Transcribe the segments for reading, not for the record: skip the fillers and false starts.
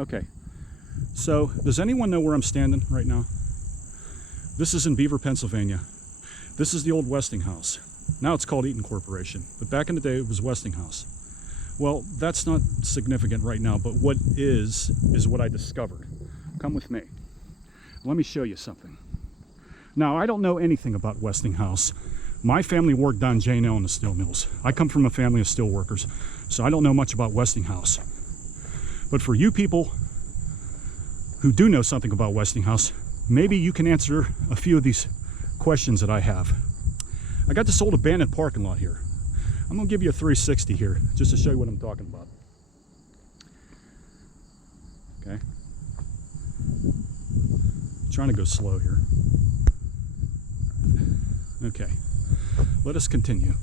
Okay, so does anyone know where I'm standing right now? This is in Beaver, Pennsylvania. This is the old Westinghouse. Now it's called Eaton Corporation, but back in the day it was Westinghouse. Well, that's not significant right now, but what is what I discovered. Come with me. Let me show you something. Now, I don't know anything about Westinghouse. My family worked down J&L in the steel mills. I come from a family of steel workers, so I don't know much about Westinghouse. But for you people who do know something about Westinghouse, maybe you can answer a few of these questions that I have. I got this old abandoned parking lot here. I'm gonna give you a 360 here, just to show you what I'm talking about. Okay. Trying to go slow here. Okay, let us continue.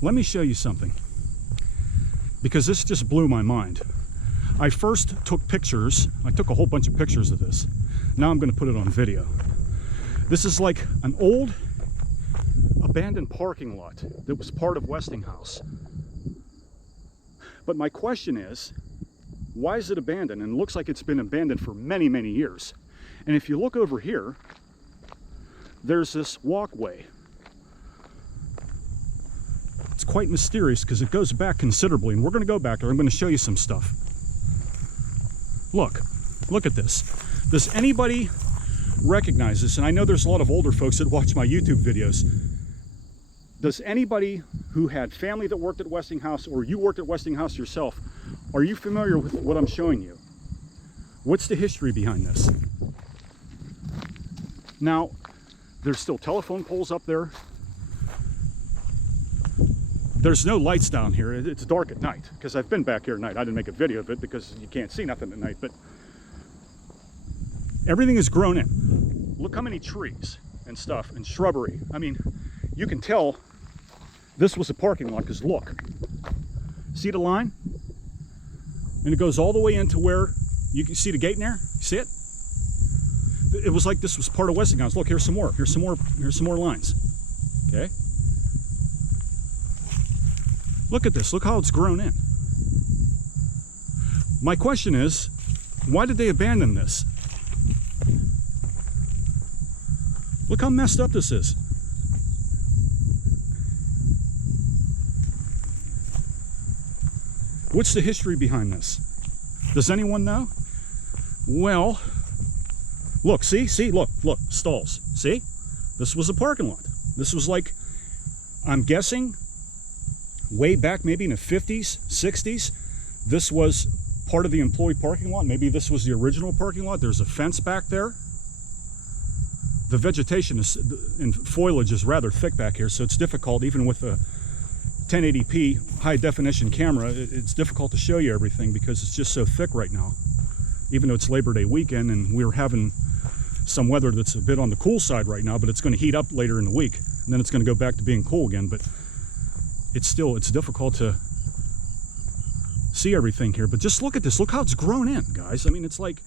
Let me show you something, because this just blew my mind. I first took pictures. I took a whole bunch of pictures of this. Now I'm going to put it on video. This is like an old abandoned parking lot that was part of Westinghouse. But my question is, why is it abandoned? And it looks like it's been abandoned for many, many years. And if you look over here, there's this walkway. It's quite mysterious because it goes back considerably, and we're going to go back there. I'm going to show you some stuff. Look at this. Does anybody recognize this? And I know there's a lot of older folks that watch my YouTube videos. Does anybody who had family that worked at Westinghouse, or you worked at Westinghouse yourself, are you familiar with what I'm showing you? What's the history behind this? Now, there's still telephone poles up there. There's no lights down here. It's dark at night, because I've been back here at night. I didn't make a video of it because you can't see nothing at night, but everything is grown in. Look how many trees and stuff and shrubbery. I mean, you can tell this was a parking lot, because look. See the line? And it goes all the way into where you can see the gate in there. You see it? It was like this was part of Westinghouse. Look, here's some more. Here's some more lines. Okay? Look at this. Look how it's grown in. My question is, why did they abandon this? Look how messed up this is. What's the history behind this? Does anyone know? Well, look, look, stalls. See? This was a parking lot. This was like, I'm guessing, way back maybe in the 50s, 60s, this was part of the employee parking lot. Maybe this was the original parking lot. There's a fence back there. The vegetation is, and foliage is rather thick back here, so it's difficult, even with a 1080p high definition camera, it's difficult to show you everything because it's just so thick right now. Even though it's Labor Day weekend and we're having some weather that's a bit on the cool side right now, but it's going to heat up later in the week, and then it's going to go back to being cool again. But it's difficult to see everything here. But just look at this. Look how it's grown in, guys. I mean, it's like,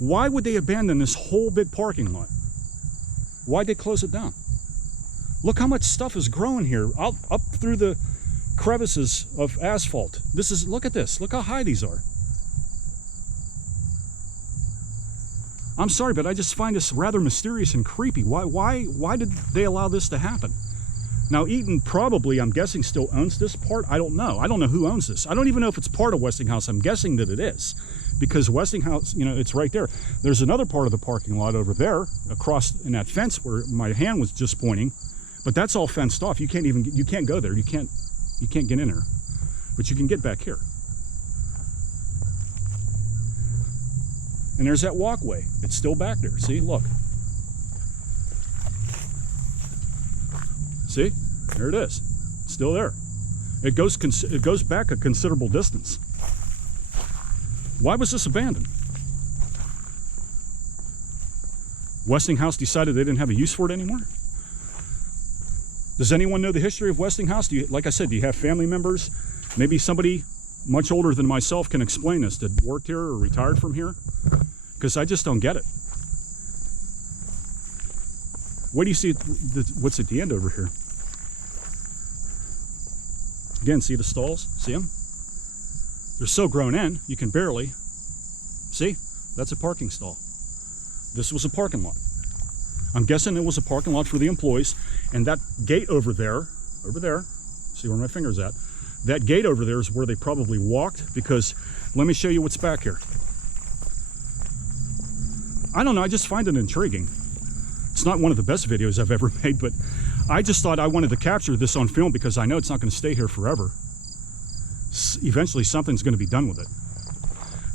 why would they abandon this whole big parking lot? Why'd they close it down? Look how much stuff is growing here, up through the crevices of asphalt. Look at this. Look how high these are. I'm sorry, but I just find this rather mysterious and creepy. Why did they allow this to happen? Now, Eaton probably, I'm guessing, still owns this part. I don't know. I don't know who owns this. I don't even know if it's part of Westinghouse. I'm guessing that it is, because Westinghouse, you know, it's right there. There's another part of the parking lot over there, across in that fence where my hand was just pointing, but that's all fenced off. You can't go there. You can't get in there, but you can get back here. And there's that walkway. It's still back there. See, look. See, there it is. It's still there. It goes back a considerable distance. Why was this abandoned? Westinghouse decided they didn't have a use for it anymore? Does anyone know the history of Westinghouse? Like I said, do you have family members? Maybe somebody much older than myself can explain this, that worked here or retired from here? Because I just don't get it. What do you see? What's at the end over here? Again, see the stalls? See them? They're so grown in, you can barely see. That's a parking stall. This was a parking lot. I'm guessing it was a parking lot for the employees, and that gate over there, see where my finger's at, that gate over there is where they probably walked, because let me show you what's back here. I don't know, I just find it intriguing. It's not one of the best videos I've ever made, but I just thought I wanted to capture this on film because I know it's not going to stay here forever. Eventually something's going to be done with it.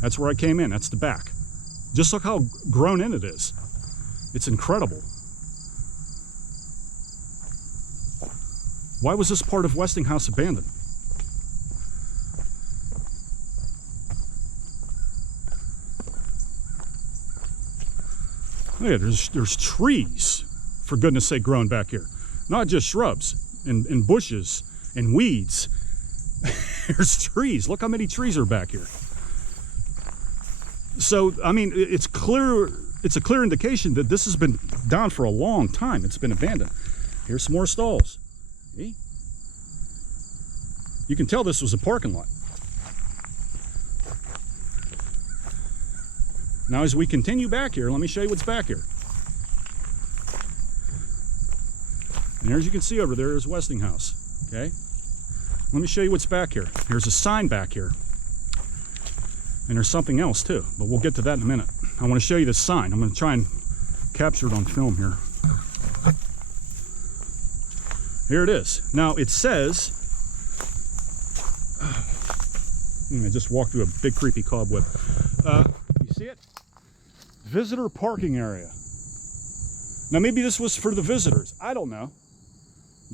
That's where I came in, that's the back. Just look how grown in it is. It's incredible. Why was this part of Westinghouse abandoned? Yeah, there's trees, for goodness sake, growing back here. Not just shrubs and bushes and weeds. There's trees. Look how many trees are back here. So, I mean, it's a clear indication that this has been down for a long time. It's been abandoned. Here's some more stalls. See? You can tell this was a parking lot. Now, as we continue back here, let me show you what's back here. And as you can see over there is Westinghouse, okay? Let me show you what's back here. Here's a sign back here. And there's something else too, but we'll get to that in a minute. I want to show you this sign. I'm going to try and capture it on film here. Here it is. Now it says, I just walked through a big creepy cobweb. You see it? Visitor parking area. Now maybe this was for the visitors. I don't know.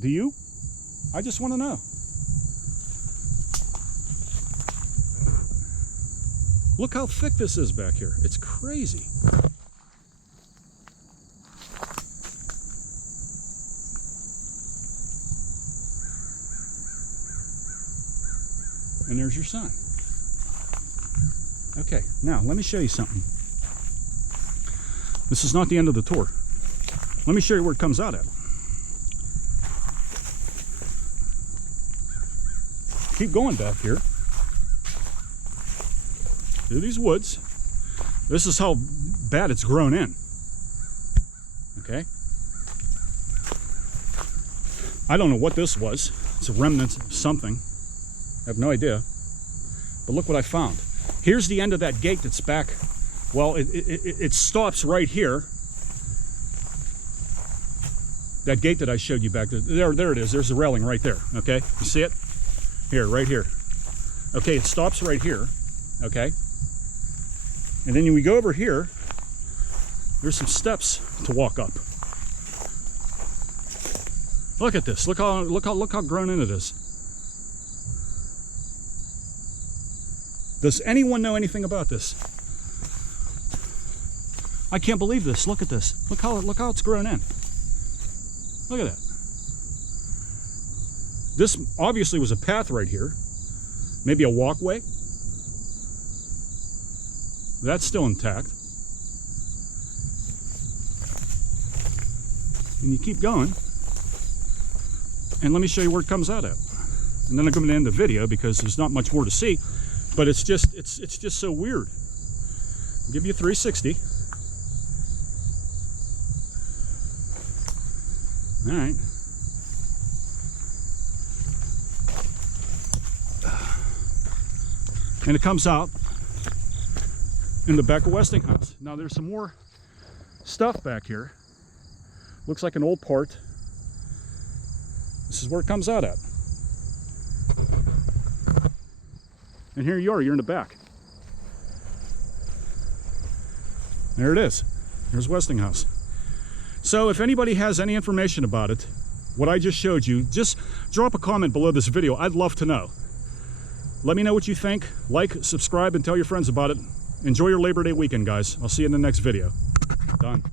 Do you? I just want to know. Look how thick this is back here. It's crazy. And there's your sign. Okay, now let me show you something. This is not the end of the tour. Let me show you where it comes out at. Keep going back here. Through these woods. This is how bad it's grown in. Okay? I don't know what this was. It's a remnant of something. I have no idea. But look what I found. Here's the end of that gate that's back. Well, it stops right here. That gate that I showed you back there. There it is. There's the railing right there. Okay? You see it? Here, right here. Okay, it stops right here. Okay? And then we go over here. There's some steps to walk up. Look at this. Look how grown in it is. Does anyone know anything about this? I can't believe this. Look at this. Look how it's grown in. Look at that. This obviously was a path right here. Maybe a walkway. That's still intact. And you keep going. And let me show you where it comes out at. And then I'm going to end the video because there's not much more to see. But it's just so weird. I'll give you a 360. All right. And it comes out in the back of Westinghouse. Now there's some more stuff back here. Looks like an old part. This is where it comes out at. And here you are, you're in the back. There it is. Here's Westinghouse. So if anybody has any information about it, what I just showed you, just drop a comment below this video. I'd love to know. Let me know what you think. Like, subscribe, and tell your friends about it. Enjoy your Labor Day weekend, guys. I'll see you in the next video. Done.